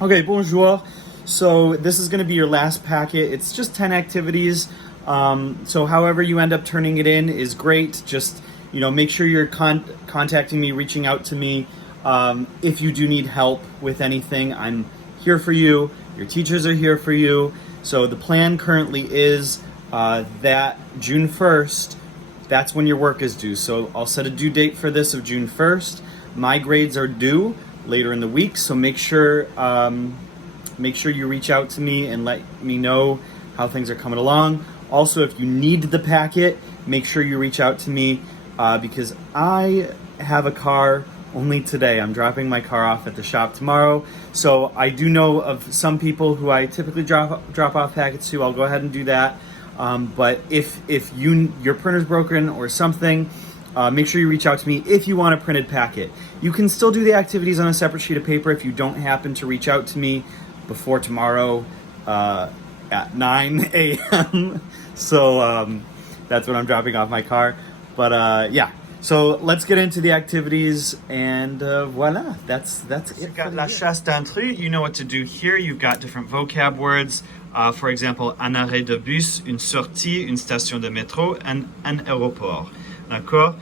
Okay, bonjour. So this is going to be your last packet. It's just 10 activities. So however you end up turning it in is great. Just, make sure you're contacting me, reaching out to me. If you do need help with anything, I'm here for you. Your teachers are here for you. So the plan currently is that June 1st, that's when your work is due. So I'll set a due date for this of June 1st. My grades are due later in the week, so make sure you reach out to me and let me know how things are coming along. Also, if you need the packet, make sure you reach out to me because I have a car only today. I'm dropping my car off at the shop tomorrow. So I do know of some people who I typically drop off packets to. I'll go ahead and do that. But if your printer's broken or something, make sure you reach out to me if you want a printed packet. You can still do the activities on a separate sheet of paper if you don't happen to reach out to me before tomorrow at 9 a.m. So that's when I'm dropping off my car. But yeah, so let's get into the activities and voila, that's it. Got la chasse d'intrus. You know what to do here. You've got different vocab words. For example, un arrêt de bus, une sortie, une station de métro, and an aéroport. D'accord?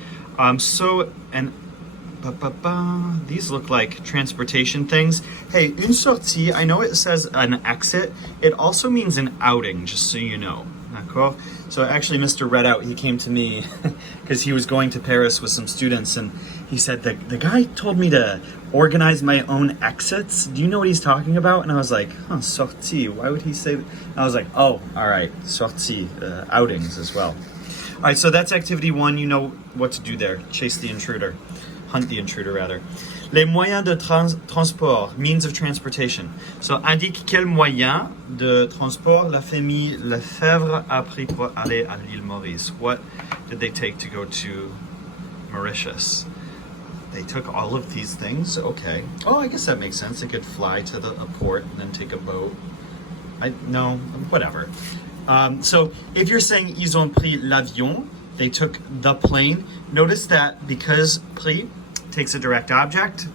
These look like transportation things. Hey, une sortie, I know it says an exit. It also means an outing, just so you know. D'accord? So actually, Mr. Redout, he came to me because he was going to Paris with some students, and he said, the guy told me to organize my own exits. Do you know what he's talking about? And I was like, sortie. Why would he say that? And I was like, oh, all right, sortie, outings as well. All right, so that's activity 1. You know what to do there. Chase the intruder. Hunt the intruder, rather. Les moyens de transport, means of transportation. So, indique quel moyen de transport la famille Lefebvre a pris pour aller à l'île Maurice. What did they take to go to Mauritius? They took all of these things? Okay. Oh, I guess that makes sense. They could fly to a port and then take a boat. No, whatever. So if you're saying ils ont pris l'avion, they took the plane. Notice that because pris takes a direct object.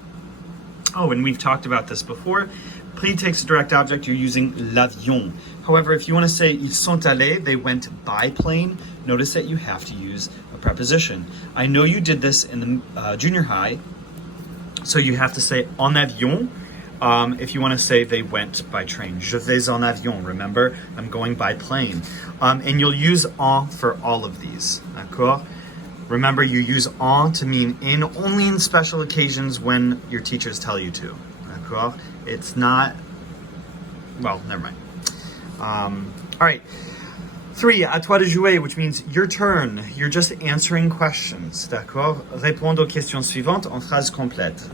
Oh, and we've talked about this before. Pris takes a direct object, you're using l'avion. However, if you want to say ils sont allés, they went by plane, notice that you have to use a preposition. I know you did this in the junior high, so you have to say en avion. If you want to say they went by train. Je vais en avion, remember? I'm going by plane. And you'll use en for all of these, d'accord? Remember, you use en to mean in only in special occasions when your teachers tell you to, d'accord? It's not, well, never mind. All right. 3, à toi de jouer, which means your turn. You're just answering questions, d'accord? Répondre aux questions suivantes en phrase complète.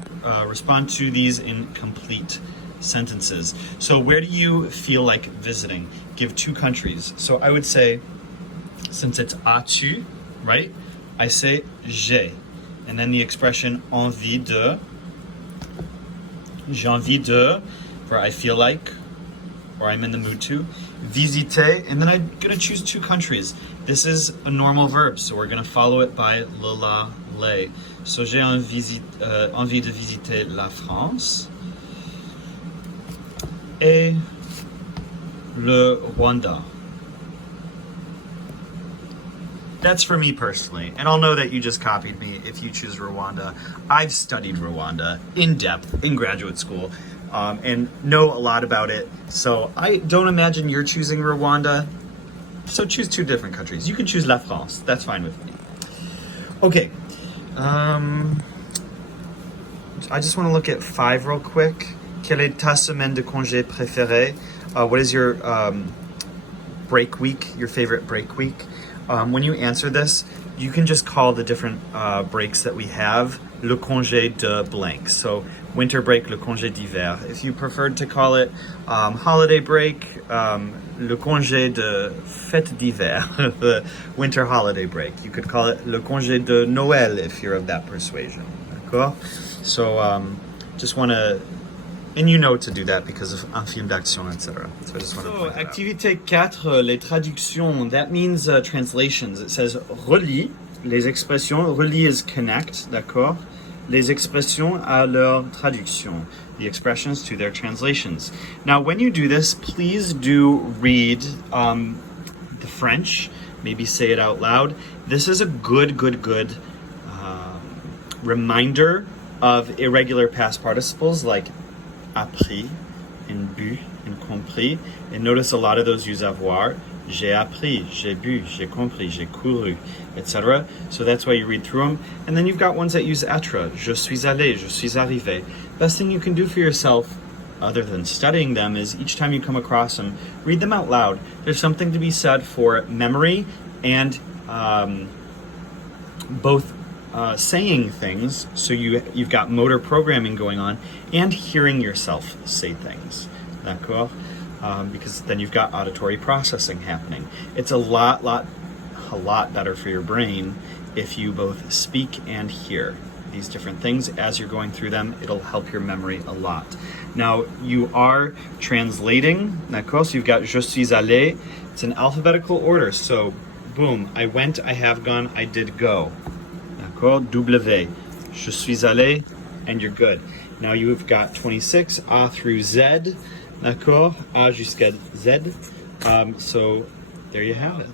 Respond to these in complete sentences. So where do you feel like visiting? Give 2 countries. So I would say, since it's as-tu, right? I say j'ai. And then the expression envie de, j'ai envie de, where I feel like, or I'm in the mood to, visiter, and then I'm gonna choose 2 countries. This is a normal verb, so we're gonna follow it by le, la, les. So j'ai envie de visiter la France et le Rwanda. That's for me personally, and I'll know that you just copied me if you choose Rwanda. I've studied Rwanda in depth in graduate school and know a lot about it, so I don't imagine you're choosing Rwanda. So choose 2 different countries. You can choose La France. That's fine with me. Okay. I just want to look at 5 real quick. Quelle est ta semaine de congé préférée? What is your break week, your favorite break week? When you answer this, you can just call the different breaks that we have le congé de blank. So winter break, le congé d'hiver. If you preferred to call it holiday break, le congé de fête d'hiver, the winter holiday break. You could call it le congé de Noël if you're of that persuasion. D'accord? So just want to, and you know to do that because of un film d'action, etc. So I just want to point that out. Activité 4, les traductions. That means translations. It says relie, les expressions. Relie is connect, d'accord? Les expressions à leur traduction. the expressions to their translations. Now, when you do this, please do read the French. Maybe say it out loud. This is a good reminder of irregular past participles like appris and bu and compris. And notice a lot of those use avoir. J'ai appris, j'ai bu, j'ai compris, j'ai couru, etc. So that's why you read through them. And then you've got ones that use être. Je suis allé, je suis arrivé. Best thing you can do for yourself, other than studying them, is each time you come across them, read them out loud. There's something to be said for memory and both saying things, so you've got motor programming going on, and hearing yourself say things. D'accord? Because then you've got auditory processing happening. It's a lot better for your brain if you both speak and hear these different things as you're going through them. It'll help your memory a lot. Now, you are translating, d'accord? So you've got je suis allé. It's in alphabetical order. So, boom, I went, I have gone, I did go. D'accord? W. Je suis allé, and you're good. Now you've got 26, A through Z. D'accord? A jusqu'à Z. So there you have it.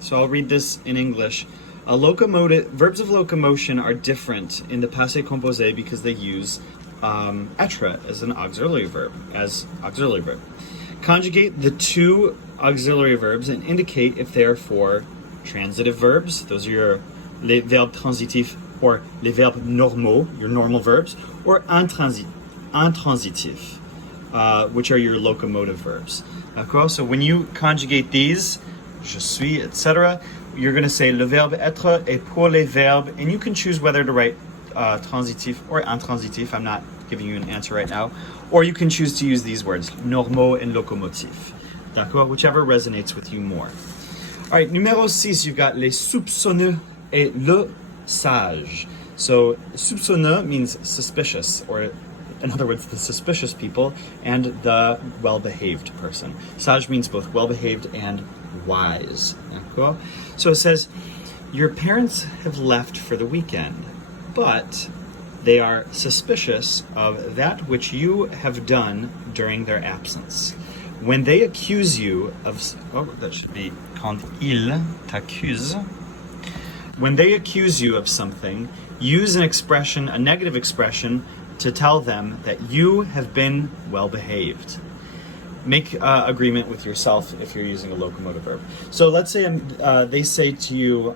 So I'll read this in English. Verbs of locomotion are different in the passé composé because they use être as an auxiliary verb, Conjugate the two auxiliary verbs and indicate if they are for transitive verbs. Those are les verbes transitifs or les verbes normaux, your normal verbs, or intransitifs, which are your locomotive verbs. D'accord? So when you conjugate these, je suis, etc., you're going to say le verbe être est pour les verbes, and you can choose whether to write transitif or intransitif. I'm not giving you an answer right now. Or you can choose to use these words, normaux and locomotif. D'accord? Whichever resonates with you more. All right, numéro 6, you've got les soupçonneux et le sage. So soupçonneux means suspicious, or in other words, the suspicious people, and the well-behaved person. Sage means both well-behaved and wise. D'accord? So it says, your parents have left for the weekend, but they are suspicious of that which you have done during their absence. When they accuse you of... Oh, that should be quand ils t'accusent. When they accuse you of something, use an expression, a negative expression, to tell them that you have been well-behaved. Make agreement with yourself if you're using a locomotive verb. So let's say they say to you,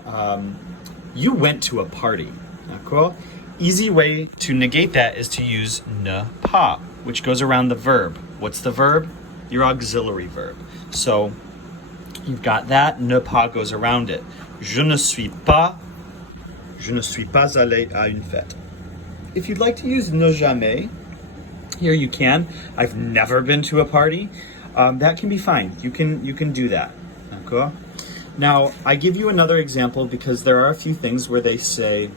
you went to a party. D'accord? Easy way to negate that is to use ne pas, which goes around the verb. What's the verb? Your auxiliary verb. So you've got that, ne pas goes around it. Je ne suis pas allé à une fête. If you'd like to use ne jamais, here you can. I've never been to a party. That can be fine. You can do that. D'accord? Now, I give you another example because there are a few things where they say,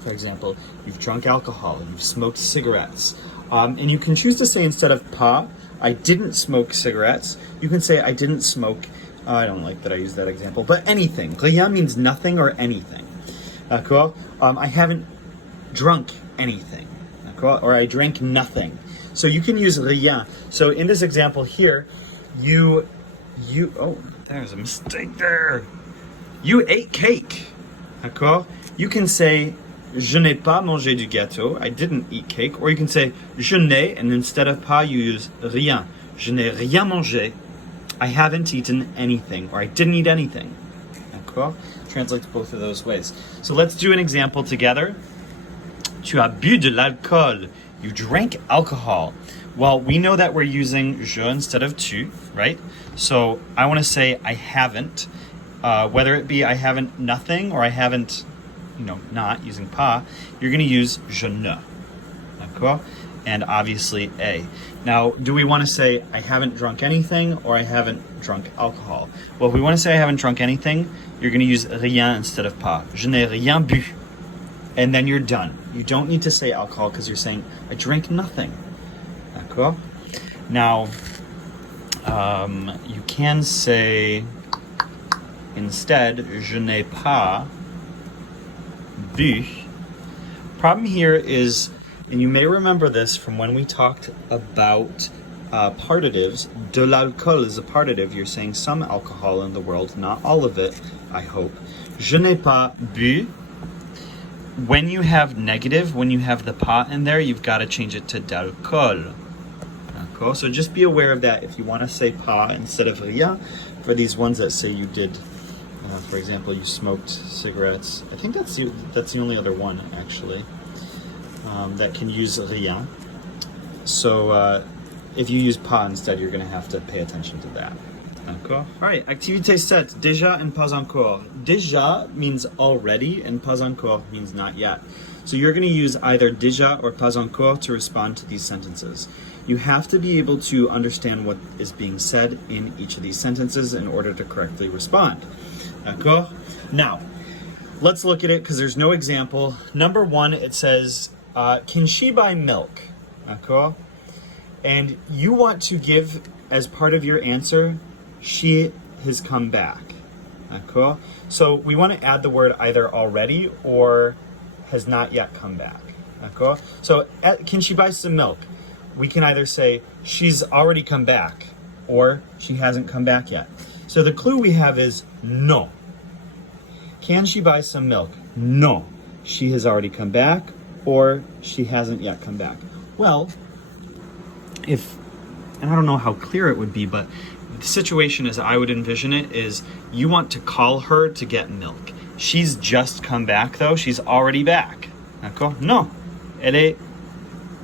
for example, you've drunk alcohol, you've smoked cigarettes. And you can choose to say instead of pas, I didn't smoke cigarettes, you can say I didn't smoke, I don't like that I use that example, but anything. Rien means nothing or anything. D'accord? I haven't drunk anything. D'accord? Or I drank nothing. So you can use rien. So in this example here, oh, there's a mistake there. You ate cake. D'accord? You can say je n'ai pas mangé du gâteau. I didn't eat cake. Or you can say je n'ai, and instead of pas, you use rien. Je n'ai rien mangé. I haven't eaten anything. Or I didn't eat anything. D'accord? Translates both of those ways. So let's do an example together. Tu as bu de l'alcool. You drank alcohol. Well, we know that we're using je instead of tu, right? So I want to say I haven't. Whether it be I haven't nothing or I haven't, not using pas, you're going to use je ne. D'accord? And obviously a. Now, do we want to say I haven't drunk anything or I haven't drunk alcohol? Well, if we want to say I haven't drunk anything, you're going to use rien instead of pas. Je n'ai rien bu. And then you're done. You don't need to say alcohol because you're saying I drank nothing. D'accord? Now, you can say instead, je n'ai pas bu. Problem here is And you may remember this from when we talked about partitives. De l'alcool is a partitive. You're saying some alcohol in the world, not all of it, I hope. Je n'ai pas bu. When you have negative, when you have the pas in there, you've got to change it to d'alcool. Okay? So just be aware of that if you want to say pas instead of rien. For these ones that say you did, for example, you smoked cigarettes. I think that's the only other one, actually, that can use rien. So if you use pas instead, you're going to have to pay attention to that. D'accord? All right, activité 7, déjà and pas encore. Déjà means already, and pas encore means not yet. So you're going to use either déjà or pas encore to respond to these sentences. You have to be able to understand what is being said in each of these sentences in order to correctly respond. D'accord? Now, let's look at it because there's no example. Number 1, it says, can she buy milk? D'accord? And you want to give, as part of your answer, she has come back. D'accord? So we want to add the word either already or has not yet come back. D'accord? So can she buy some milk? We can either say she's already come back or she hasn't come back yet. So the clue we have is no. Can she buy some milk? No. She has already come back or she hasn't yet come back. Well, and I don't know how clear it would be, but the situation as I would envision it is you want to call her to get milk. She's just come back though. She's already back. D'accord? Non. Elle est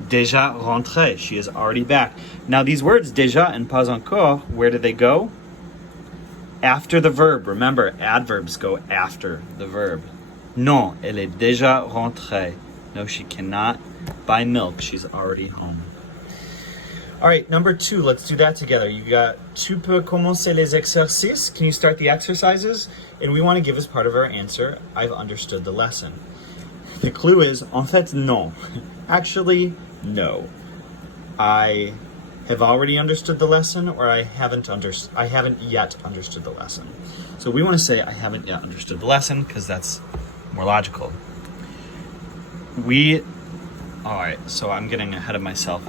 déjà rentrée. She is already back. Now these words déjà and pas encore, where do they go? After the verb. Remember, adverbs go after the verb. Non, elle est déjà rentrée. No, she cannot buy milk. She's already home. All right, number 2, let's do that together. You got, tu peux commencer les exercices. Can you start the exercises? And we want to give as part of our answer, I've understood the lesson. The clue is, en fait, non. Actually, no. I have already understood the lesson, or I haven't yet understood the lesson. So we want to say, I haven't yet understood the lesson, because that's more logical. All right, so I'm getting ahead of myself.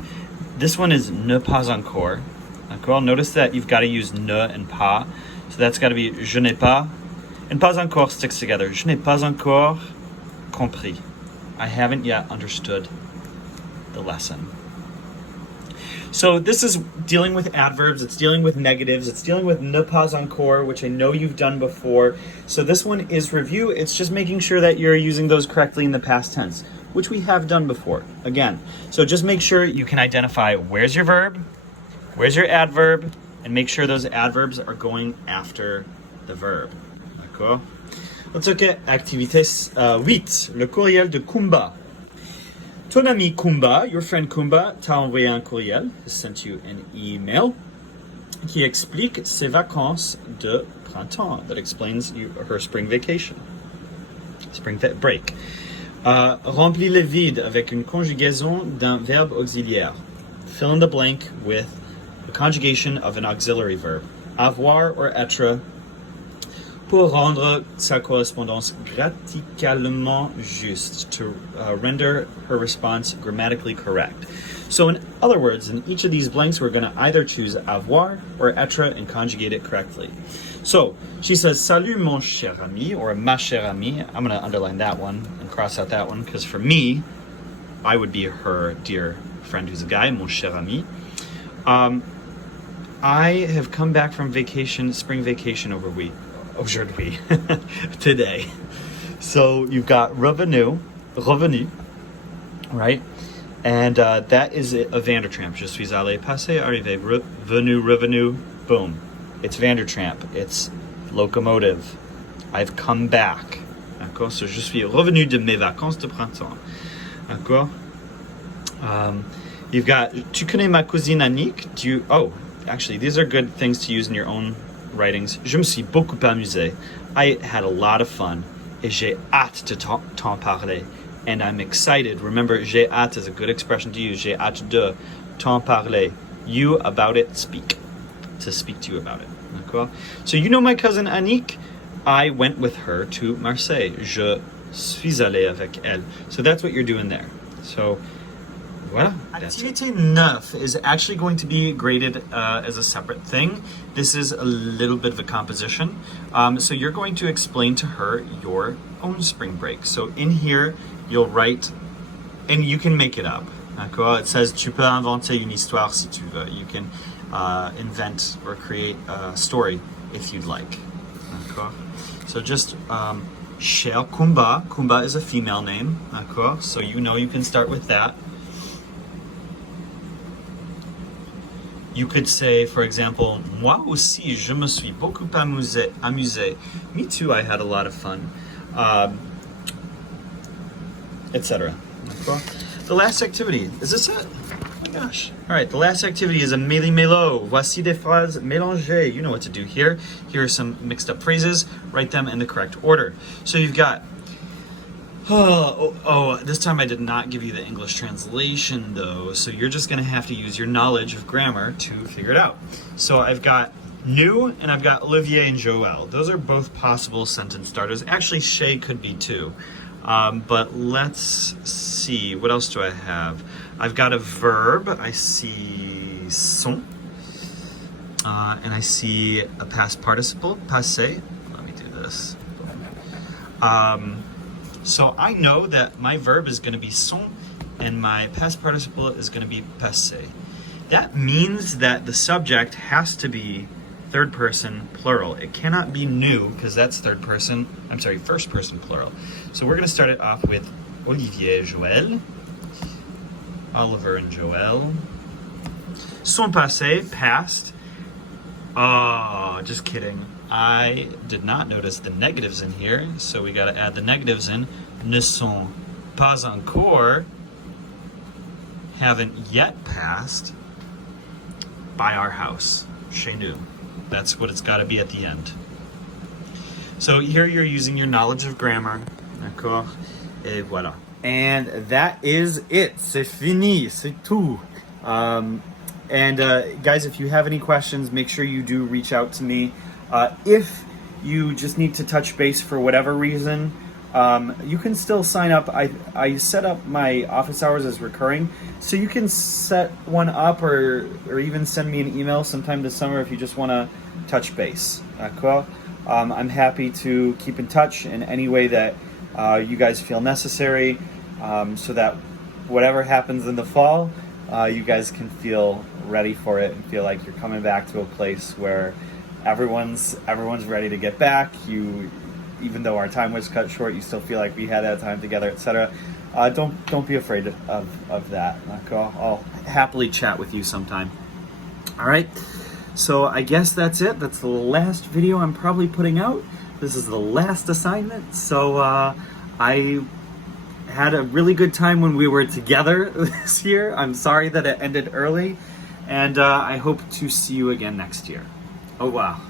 This one is ne pas encore. D'accord? Notice that you've got to use ne and pas. So that's got to be je n'ai pas. And pas encore sticks together. Je n'ai pas encore compris. I haven't yet understood the lesson. So this is dealing with adverbs. It's dealing with negatives. It's dealing with ne pas encore, which I know you've done before. So this one is review. It's just making sure that you're using those correctly in the past tense, which we have done before, again. So just make sure you can identify where's your verb, where's your adverb, and make sure those adverbs are going after the verb. D'accord? Let's look at activité 8, le courriel de Kumba. Ton ami Kumba, your friend Kumba, t'a envoyé un courriel, has sent you an email, qui explique ses vacances de printemps, that explains her spring vacation, spring break. Remplis le vide avec une conjugaison d'un verbe auxiliaire. Fill in the blank with a conjugation of an auxiliary verb. Avoir or être pour rendre sa correspondance grammaticalement juste, to render her response grammatically correct. So in other words, in each of these blanks, we're going to either choose avoir or être and conjugate it correctly. So she says, salut mon cher ami, or ma chère amie. I'm going to underline that one and cross out that one, because for me, I would be her dear friend who's a guy, mon cher ami. I have come back from vacation, spring vacation aujourd'hui, today. So you've got revenu, right? And that is a Vandertramp. Je suis allé, passé, arrivé, revenu, boom. It's Vandertramp. It's locomotive. I've come back. D'accord? So je suis revenu de mes vacances de printemps. D'accord? You've got, tu connais ma cousine Annick? Actually, these are good things to use in your own writings. Je me suis beaucoup amusé. I had a lot of fun. Et j'ai hâte de t'en parler. And I'm excited. Remember, j'ai hâte is a good expression to use. J'ai hâte de t'en parler. You about it, speak. To speak to you about it. D'accord? So you know my cousin Annick? I went with her to Marseille. Je suis allé avec elle. So that's what you're doing there. So Voilà. Activité 9 is actually going to be graded as a separate thing. This is a little bit of a composition. So you're going to explain to her your own spring break. So in here, you'll write, and you can make it up. D'accord? It says, tu peux inventer une histoire si tu veux. You can invent or create a story if you'd like. D'accord? So just, Cher Kumba. Kumba is a female name. D'accord? So you know you can start with that. You could say, for example, moi aussi, je me suis beaucoup amusé. Me too, I had a lot of fun. Etc. The last activity, is this it? Oh my gosh. All right, the last activity is a méli-mélo. Voici des phrases mélangées. You know what to do here. Here are some mixed up phrases. Write them in the correct order. So you've got, this time I did not give you the English translation though, so you're just gonna have to use your knowledge of grammar to figure it out. So I've got nous and I've got Olivier and Joël. Those are both possible sentence starters. Actually, Shay could be too. But let's see, what else do I have? I've got a verb, I see sont, and I see a past participle, passé. Let me do this. So I know that my verb is going to be sont and my past participle is going to be passé. That means that the subject has to be third person plural. It cannot be nous because that's first person plural. So we're going to start it off with Olivier, Joël, Oliver and Joël. Sont passés, past. Oh, just kidding. I did not notice the negatives in here, so we got to add the negatives in. Ne sont pas encore, haven't yet passed, by our house, chez nous. That's what it's got to be at the end. So here you're using your knowledge of grammar. D'accord? Et voilà. And that is it. C'est fini. C'est tout. Guys, if you have any questions, make sure you do reach out to me. If you just need to touch base for whatever reason, you can still sign up. I set up my office hours as recurring, so you can set one up or even send me an email sometime this summer if you just want to touch base. D'accord? I'm happy to keep in touch in any way that you guys feel necessary, so that whatever happens in the fall, you guys can feel ready for it and feel like you're coming back to a place where everyone's ready to get back. Even though our time was cut short, you still feel like we had that time together, etc. Don't be afraid of that. I'll happily chat with you sometime. All right. So I guess that's it. That's the last video I'm probably putting out. This is the last assignment. So I had a really good time when we were together this year. I'm sorry that it ended early, and I hope to see you again next year. Oh wow.